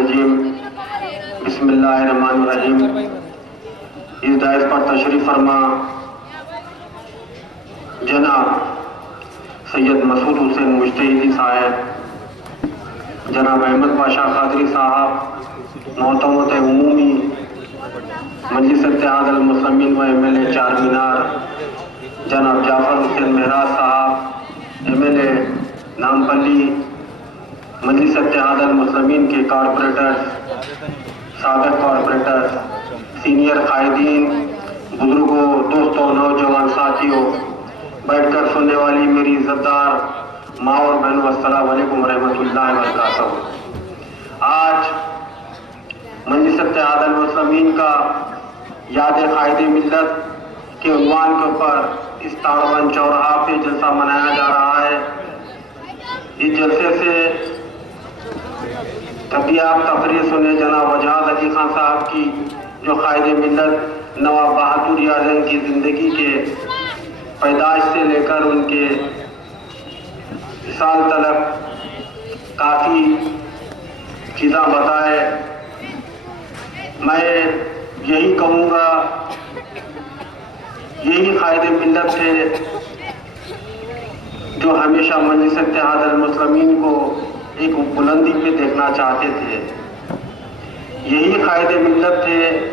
الرجیم بسم اللہ الرحمن الرحیم۔ اس دائز پر تشریف فرما جناب سید مسعود حسین مجتہدی صاحب، جناب احمد پاشا قادری صاحب، معتمد عمومی مجلس اتحاد المسلمین و ایم ایل اے چار مینار، جناب جعفر حسین مہراج صاحب، ایم ایل اے نامپلی، مجلس اتحاد المسلمین کے کارپوریٹر، سابق کارپوریٹر، سینئر قائدین، بزرگوں، دوستوں، نوجوان ساتھیوں، بیٹھ کر سننے والی میری عزتدار ماں اور بہنوں، السلام علیکم ورحمۃ اللہ وبرکاتہ۔ آج مجلس اتحاد المسلمین کا یاد قائد ملت کے عنوان کے اوپر اس تاڑوان چوراہا پہ جلسہ منایا جا رہا ہے۔ اس جلسے سے کبھی آپ تقریر سنے جناب وجاہت علی خان صاحب کی، جو قائد ملت نواب بہادر اعظم کی زندگی کے پیدائش سے لے کر ان کے وصال تلک کافی چیزاں بتائے۔ میں یہی کہوں گا، یہی قائد ملت تھے جو ہمیشہ مجلس اتحاد المسلمین کو ایک بلندی پہ دیکھنا چاہتے تھے۔ یہی قائد ملت تھے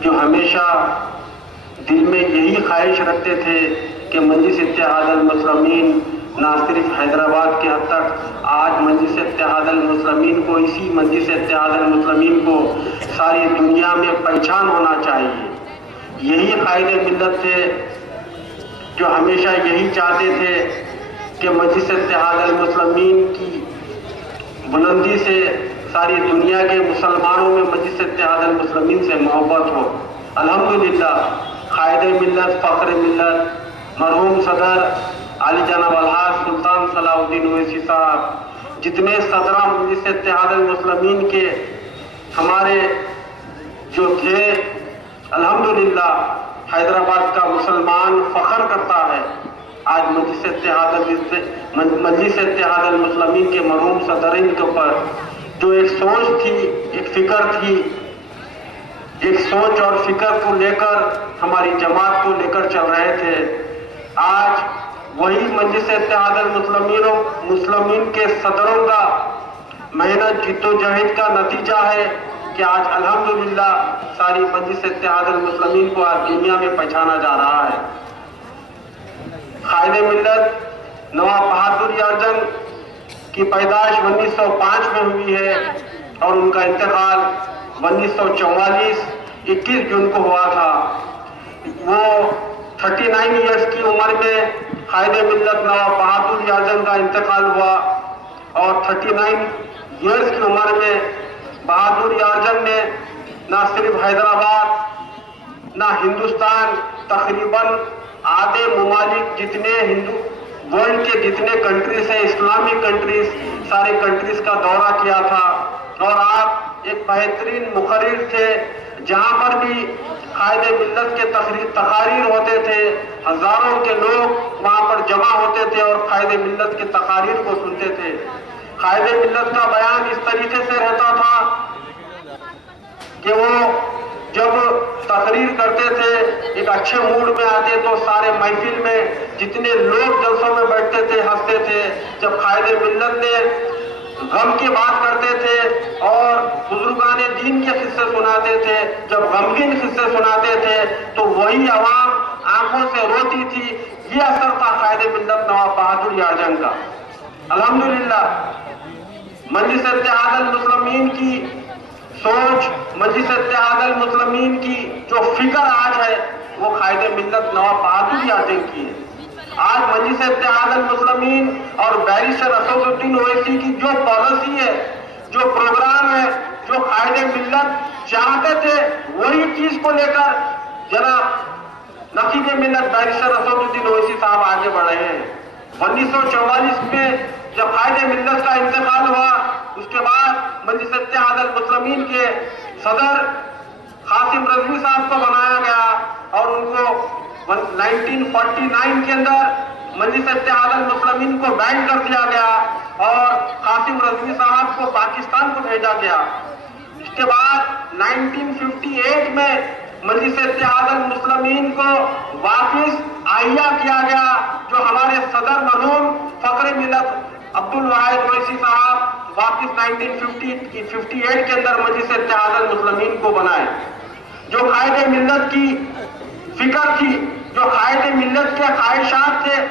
جو ہمیشہ دل میں یہی خواہش رکھتے تھے کہ مجلس اتحاد المسلمین نہ صرف حیدرآباد کے حد تک، آج مجلس اتحاد المسلمین کو، اسی مجلس اتحاد المسلمین کو ساری دنیا میں پہچان ہونا چاہیے۔ یہی قائد ملت تھے جو ہمیشہ یہی چاہتے تھے کہ مجلس اتحاد المسلمین کی بلندی سے ساری دنیا کے مسلمانوں میں مجلس اتحاد المسلمین سے محبت ہو۔ الحمدللہ قائد ملت، فخر ملت، مرحوم صدر علی جناب الحاج سلطان صلاح الدین اویسی صاحب، جتنے صدراء مجلس اتحاد المسلمین کے ہمارے جو تھے، الحمدللہ حیدرآباد کا مسلمان فخر کرتا ہے۔ آج مجلس اتحاد المسلمین کے مرحوم صدرین کے اوپر جو ایک سوچ تھی، ایک فکر تھی، ایک سوچ اور فکر کو لے کر ہماری جماعت کو لے کر چل رہے تھے، آج وہی مجلس اتحاد المسلمین کے صدروں کا محنت، جد و جہد کا نتیجہ ہے کہ آج الحمدللہ ساری مجلس اتحاد المسلمین کو آج دنیا میں پہچانا جا رہا ہے۔ قائد ملت نواب بہادر اعظم کی پیدائش 1905 میں ہوئی ہے اور ان کا انتقال 1944 21 جون کو ہوا تھا۔ وہ 39 ایئرز کی عمر میں قائد ملت نواب بہادر اعظم کا انتقال ہوا اور 39 ایئرز کی عمر میں بہادر اعظم نے نہ صرف حیدرآباد، نہ ہندوستان، تقریباً آدھے ممالک، جتنے ورلڈ کے جتنے کنٹریز ہیں، اسلامی کنٹریز، سارے کنٹریز کا دورہ کیا تھا۔ اور آپ ایک بہترین مقرر تھے، جہاں پر بھی قائد ملت کے تقاریر ہوتے تھے، ہزاروں کے لوگ وہاں پر جمع ہوتے تھے اور قائد ملت کے تقاریر کو سنتے تھے۔ قائد ملت کا بیان اس طریقے سے رہتا تھا کہ وہ جب تقریر کرتے تھے ایک اچھے موڈ میں آتے تو سارے محفل میں جتنے لوگ جلسوں میں بیٹھتے تھے ہنستے تھے۔ جب قائد ملت نے غم کی بات کرتے تھے اور بزرگان دین کے قصے سناتے تھے، جب غمگین قصے سناتے تھے تو وہی عوام آنکھوں سے روتی تھی۔ یہ اثر تھا قائد ملت نواب بہادر اعظم کا۔ الحمدللہ مجلس اتحاد المسلمین کی سوچ، مجلس اتحاد المسلمین کی جو فکر آج ہے وہ قائد ملت نواب بہادر اعظم کی ہے۔ آج مجلس اتحاد المسلمین اور بیرسٹر اسد الدین اویسی کی جو پالیسی ہے، جو پروگرام ہے، جو قائد ملت چاہتے تھے، وہی چیز کو لے کر جناب نقیب ملت بیرسٹر اسد الدین اویسی صاحب آگے بڑھ رہے ہیں۔ 1944 میں جب قائد ملت کا انتقال ہوا، اس کے بعد مجلس اتحاد المسلمین کے صدر قاسم رضوی صاحب کو بنایا گیا اور ان کو 1949 کے اندر مجلس اتحاد المسلمین کو بین کر دیا گیا اور قاسم رضوی صاحب کو پاکستان کو بھیجا گیا۔ اس کے بعد 1958 میں مجلس اتحاد المسلمین کو واپس احیا کیا گیا، جو ہمارے صدر مرحوم فخر ملت عبدالواحد اویسی صاحب واپس 1958 کے اندر مجلس اتحاد المسلمین کو بنائے۔ جو قائد ملت کی فکر تھی، جو قائد ملت کے خواہشات تھے،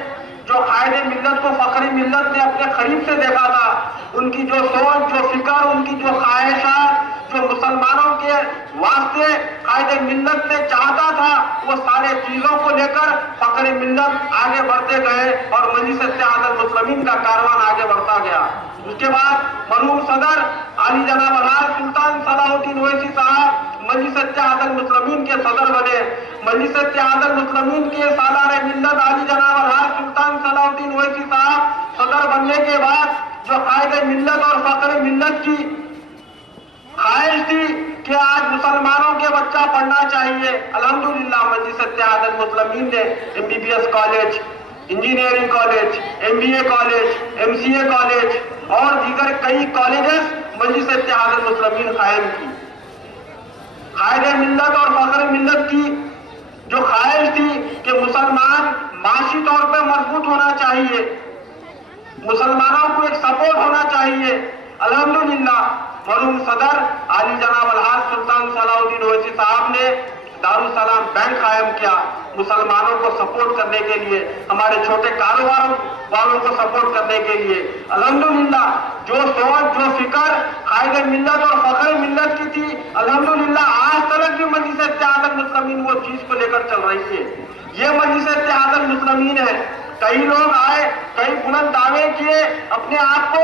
جو قائد ملت کو فخر ملت نے اپنے قریب سے دیکھا تھا، ان کی جو سوچ، جو فکر، ان کی جو خواہشات، جو مسلمانوں کے واسطے قائد ملت نے چاہتا تھا، وہ سارے چیزوں کو لے کر فخر ملت آگے بڑھتے گئے اور مجلس اتحاد المسلمین کا کاروان آگے بڑھتا گیا۔ اس کے بعد مرحوم صدر علی جناب الحاج سلطان صلاح الدین اویسی صاحب مجلس اتحاد المسلمین کے صدر بنے۔ مجلس اتحاد المسلمین کے سالار ملت علی جناب الحاج سلطان صلاح الدین اویسی صاحب صدر بننے کے بعد جو قائد ملت اور فخر ملت کی خواہش تھی کہ آج مسلمانوں کے بچہ پڑھنا چاہیے، الحمدللہ مجلس اتحاد المسلمین نے MBBS college, engineering college, MBA college, MCA college اور دیگر کئی کالجز مجلس اتحاد المسلمین قائم کی۔ قائد ملت اور فخر ملت کی جو خواہش تھی کہ مسلمان معاشی طور پہ مضبوط ہونا چاہیے، مسلمانوں کو ایک سپورٹ ہونا چاہیے، الحمدللہ مرحوم صدر علی جناب الحاج سلطان صلاح الدین اویسی صاحب نے دارالسلام بینک قائم کیا مسلمانوں کو سپورٹ کرنے کے لیے، ہمارے چھوٹے کاروبار والوں کو سپورٹ کرنے کے لیے۔ الحمدللہ جو سوچ، جو فکر قائد ملت اور فخر ملت کی تھی، الحمدللہ آج تک بھی مجلس اتحاد المسلمین وہ چیز کو لے کر چل رہی ہے۔ یہ مجلس اتحاد المسلمین ہے۔ کئی لوگ آئے، کئی بلند دعوے کیے، اپنے آپ کو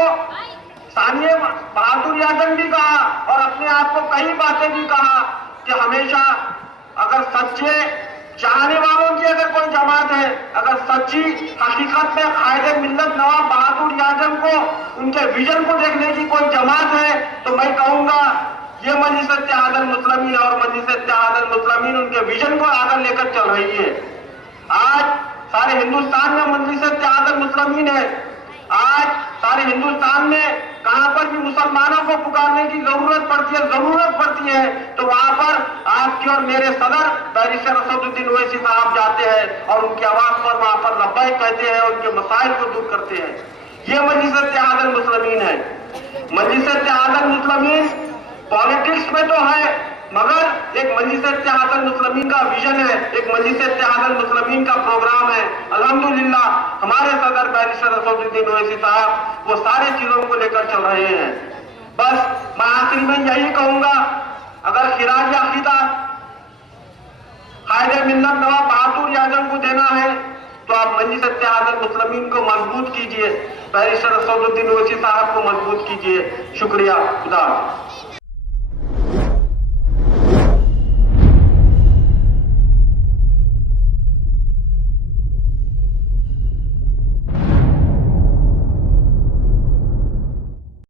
ثانیہ بہادر اعظم بھی کہا اور اپنے آپ کو کئی باتیں بھی کہا کہ ہمیشہ اگر سچے چاہنے والوں کی اگر کوئی جماعت ہے، اگر سچی حقیقت میں قائد ملت نواب بہادر اعظم کو، ان کے ویژن کو دیکھنے کی کوئی جماعت ہے، تو میں کہوں گا یہ مجلس اتحاد المسلمین اور مجلس اتحاد المسلمین ان کے ویژن کو آگے لے کر چل رہی ہے۔ آج سارے ہندوستان میں مجلس اتحاد المسلمین ہے۔ آج سارے ہندوستان میں کہاں پر بھی مسلمانوں کو پکارنے کی ضرورت پڑتی ہے تو وہاں پر آپ کے اور میرے صدر بیرسٹر اسد الدین اویسی صاحب جاتے ہیں اور ان کی آواز پر وہاں پر لبیک کہتے ہیں، ان کے مسائل کو دور کرتے ہیں۔ یہ مجلس اتحاد المسلمین ہے۔ مجلس اتحاد المسلمین پالیٹکس میں تو ہے، مگر ایک مجلس اتحاد المسلمین کا ویژن ہے، ایک مجلس اتحاد المسلمین کا پروگرام ہے۔ الحمدللہ ہمارے صدر بیرسٹر اسد الدین اویسی صاحب وہ سارے چیزوں کو لے کر چل رہے ہیں۔ بس میں آخر میں یہی کہوں گا، اگر خراج عقیدہ قائد ملت نواب بہادر اعظم کو دینا ہے تو آپ مجلس اتحاد المسلمین کو مضبوط کیجئے، بیرسٹر اسد الدین اویسی صاحب کو مضبوط کیجئے۔ شکریہ، خدا حافظ۔